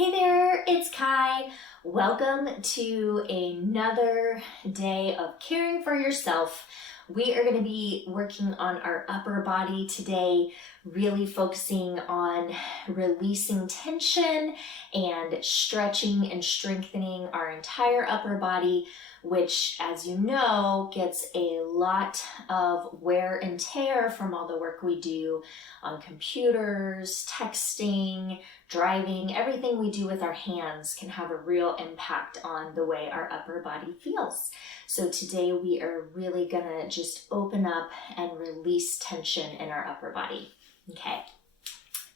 Hey there, it's Kai. Welcome to another day of caring for yourself. We are going to be working on our upper body today, really focusing on releasing tension and stretching and strengthening our entire upper body, which, as you know, gets a lot of wear and tear from all the work we do on computers, texting, driving. Everything we do with our hands can have a real impact on the way our upper body feels. So today we are really gonna just open up and release tension in our upper body. Okay.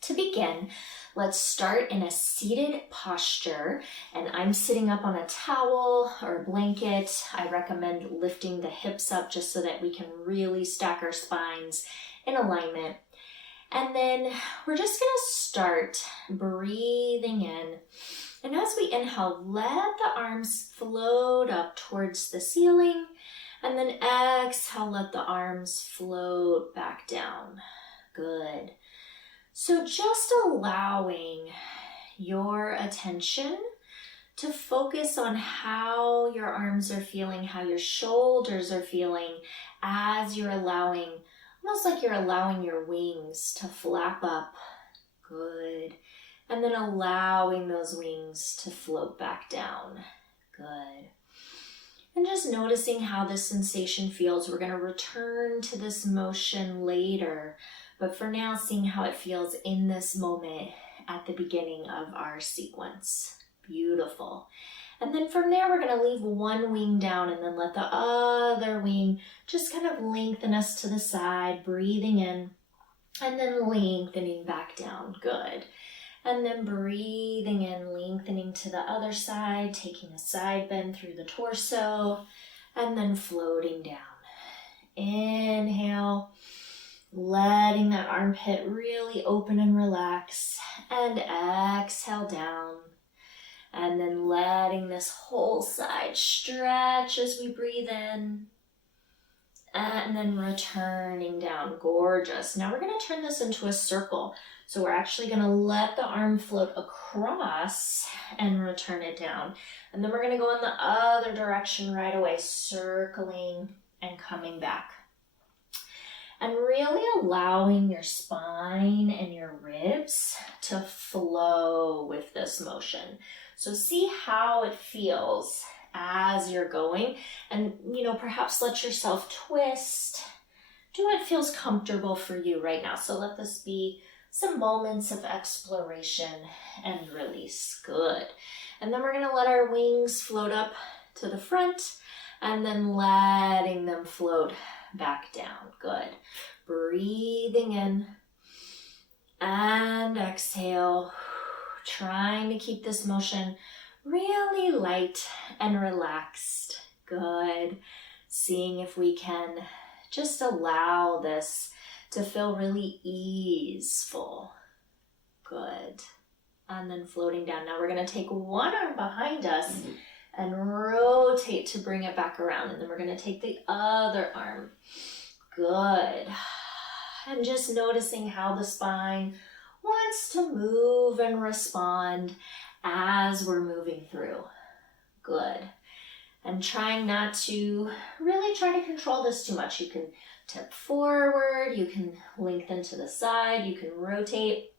To begin, let's start in a seated posture, and I'm sitting up on a towel or a blanket. I recommend lifting the hips up just so that we can really stack our spines in alignment. And then we're just gonna start breathing in. And as we inhale, let the arms float up towards the ceiling. And then exhale, let the arms float back down. Good. So just allowing your attention to focus on how your arms are feeling, how your shoulders are feeling as you're allowing, almost like you're allowing your wings to flap up. Good. And then allowing those wings to float back down. Good. And just noticing how this sensation feels. We're going to return to this motion later, but for now, seeing how it feels in this moment at the beginning of our sequence. Beautiful. And then from there, we're going to leave one wing down and then let the other wing just kind of lengthen us to the side, breathing in and then lengthening back down. Good. And then breathing in, lengthening to the other side, taking a side bend through the torso, and then floating down. Inhale, letting that armpit really open and relax, and exhale down. And then letting this whole side stretch as we breathe in. And then returning down. Gorgeous. Now we're going to turn this into a circle. So we're actually going to let the arm float across and return it down. And then we're going to go in the other direction right away, circling and coming back. And really allowing your spine and your ribs to flow with this motion. So see how it feels as you're going, and perhaps let yourself twist. Do what feels comfortable for you right now. So let this be some moments of exploration and release. Good. And then we're going to let our wings float up to the front and then letting them float back down. Good. Breathing in and exhale. Trying to keep this motion really light and relaxed. Good. Seeing if we can just allow this to feel really easeful. Good. And then floating down. Now we're going to take one arm behind us and rotate to bring it back around. And then we're going to take the other arm. Good. And just noticing how the spine wants to move and respond as we're moving through. Good. And trying not to really try to control this too much. You can tip forward, you can lengthen to the side, you can rotate.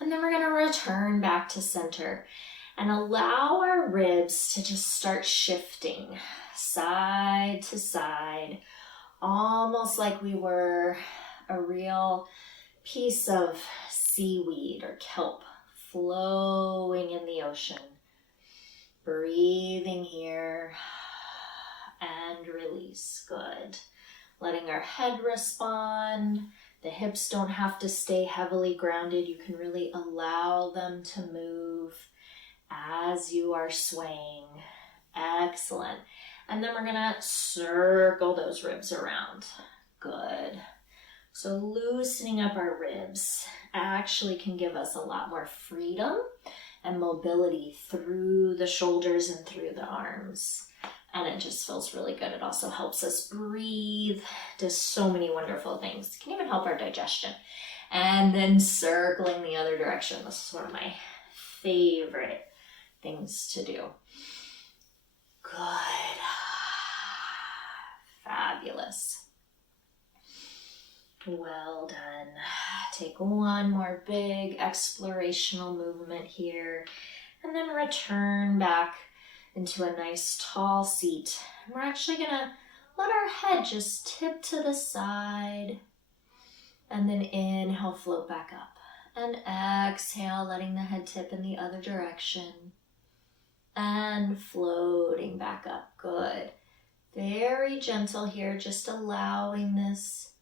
And then we're going to return back to center and allow our ribs to just start shifting side to side, almost like we were a real piece of seaweed or kelp flowing in the ocean. Breathing here and release. Good. Letting our head respond. The hips don't have to stay heavily grounded. You can really allow them to move as you are swaying. Excellent. And then we're going to circle those ribs around. Good. So loosening up our ribs actually can give us a lot more freedom and mobility through the shoulders and through the arms. And it just feels really good. It also helps us breathe, does so many wonderful things. It can even help our digestion. And then circling the other direction. This is one of my favorite things to do. Good. Fabulous. Well done. Take one more big explorational movement here, and then return back into a nice tall seat. And we're actually gonna let our head just tip to the side, and then inhale, float back up. And exhale, letting the head tip in the other direction. And floating back up. Good. Very gentle here, just allowing this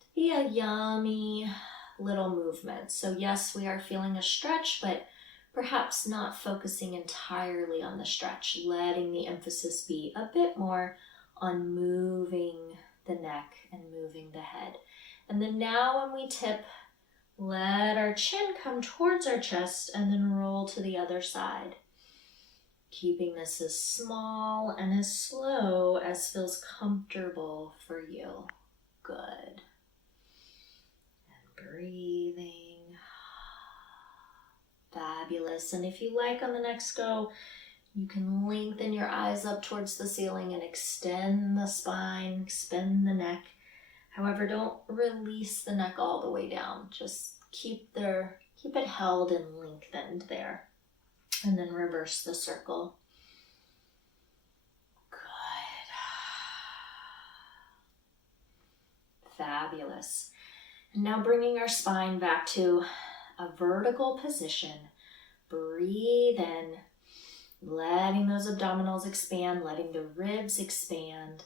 to be a yummy little movement. So yes, we are feeling a stretch, but perhaps not focusing entirely on the stretch, letting the emphasis be a bit more on moving the neck and moving the head. And then now when we tip, let our chin come towards our chest and then roll to the other side. Keeping this as small and as slow as feels comfortable for you. Good. And breathing. Fabulous. And if you like, on the next go, you can lengthen your eyes up towards the ceiling and extend the spine, extend the neck. However, don't release the neck all the way down. Just keep it held and lengthened there. And then reverse the circle. Good. Fabulous. And now bringing our spine back to a vertical position. Breathe in, letting those abdominals expand, letting the ribs expand.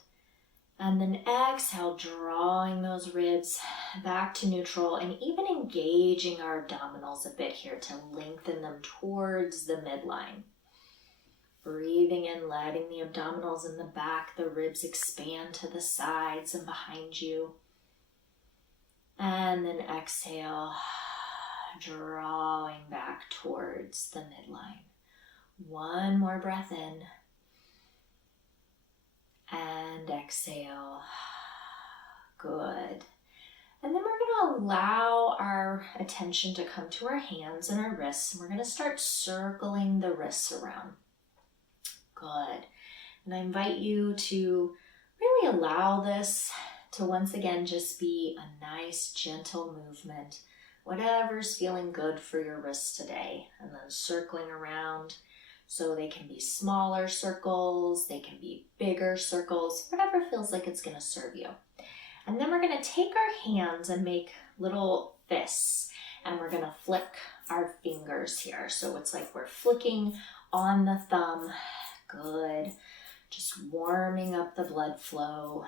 And then exhale, drawing those ribs back to neutral and even engaging our abdominals a bit here to lengthen them towards the midline. Breathing in, letting the abdominals in the back, the ribs expand to the sides and behind you. And then exhale, drawing back towards the midline. One more breath in. And exhale. Good. And then we're going to allow our attention to come to our hands and our wrists. And we're going to start circling the wrists around. Good. And I invite you to really allow this to once again just be a nice, gentle movement. Whatever's feeling good for your wrists today. And then circling around. So they can be smaller circles, they can be bigger circles, whatever feels like it's going to serve you. And then we're going to take our hands and make little fists, and we're going to flick our fingers here. So it's like we're flicking on the thumb. Good. Just warming up the blood flow.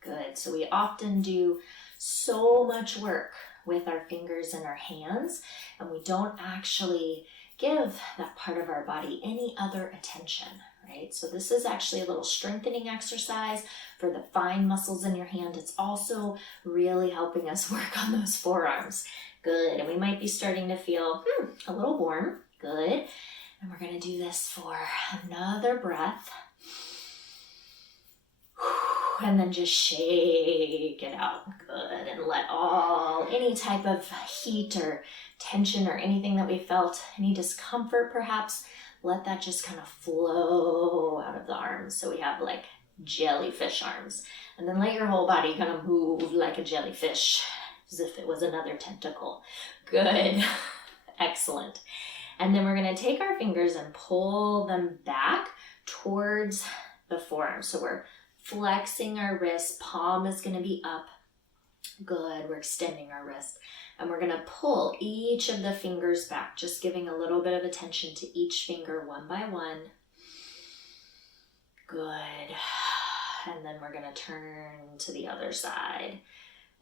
Good. So we often do so much work with our fingers and our hands, and we don't actually give that part of our body any other attention, right? So this is actually a little strengthening exercise for the fine muscles in your hand. It's also really helping us work on those forearms. Good. And we might be starting to feel a little warm. Good. And we're going to do this for another breath. And then just shake it out. Good. And let any type of heat or tension or anything that we felt, any discomfort perhaps, let that just kind of flow out of the arms. So we have like jellyfish arms. And then let your whole body kind of move like a jellyfish, as if it was another tentacle. Good. Excellent. And then we're going to take our fingers and pull them back towards the forearm. So we're flexing our wrist, palm is going to be up. Good, we're extending our wrist. And we're going to pull each of the fingers back, just giving a little bit of attention to each finger one by one. Good. And then we're going to turn to the other side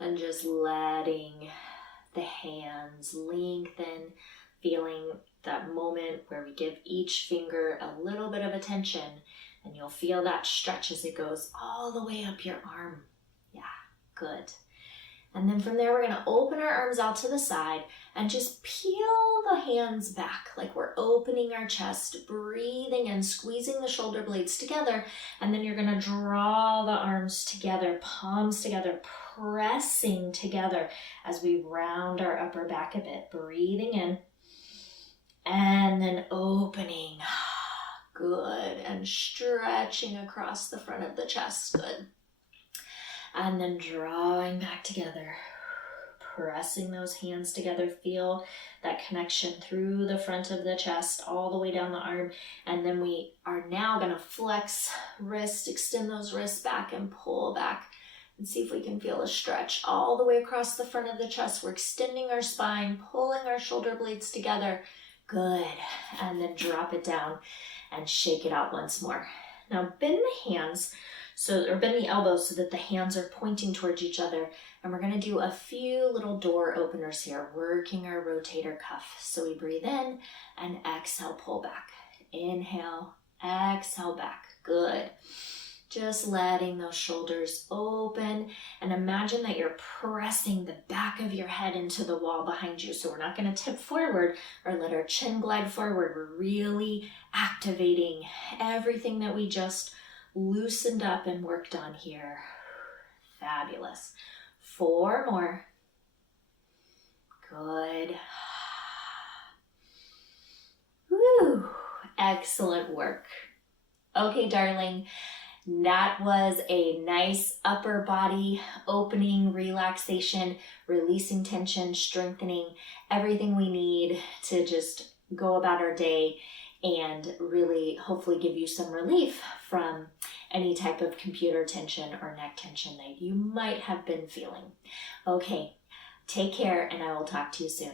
and just letting the hands lengthen, feeling that moment where we give each finger a little bit of attention. And you'll feel that stretch as it goes all the way up your arm. Yeah, good. And then from there, we're going to open our arms out to the side and just peel the hands back like we're opening our chest, breathing and squeezing the shoulder blades together. And then you're going to draw the arms together, palms together, pressing together as we round our upper back a bit. Breathing in And then opening. Good. And stretching across the front of the chest. Good. And then drawing back together. Pressing those hands together. Feel that connection through the front of the chest all the way down the arm. And then we are now going to flex wrist, extend those wrists back and pull back. And see if we can feel a stretch all the way across the front of the chest. We're extending our spine, pulling our shoulder blades together. Good. And then drop it down and shake it out once more. Now bend the hands, or bend the elbows so that the hands are pointing towards each other. And we're going to do a few little door openers here, working our rotator cuff. So we breathe in and exhale, pull back. Inhale, exhale back. Good. Just letting those shoulders open, and imagine that you're pressing the back of your head into the wall behind you. So we're not going to tip forward or let our chin glide forward. We're really activating everything that we just loosened up and worked on here. Fabulous. 4 more. Good. Woo. Excellent work. Okay, darling. That was a nice upper body opening, relaxation, releasing tension, strengthening, everything we need to just go about our day and really hopefully give you some relief from any type of computer tension or neck tension that you might have been feeling. Okay, take care and I will talk to you soon.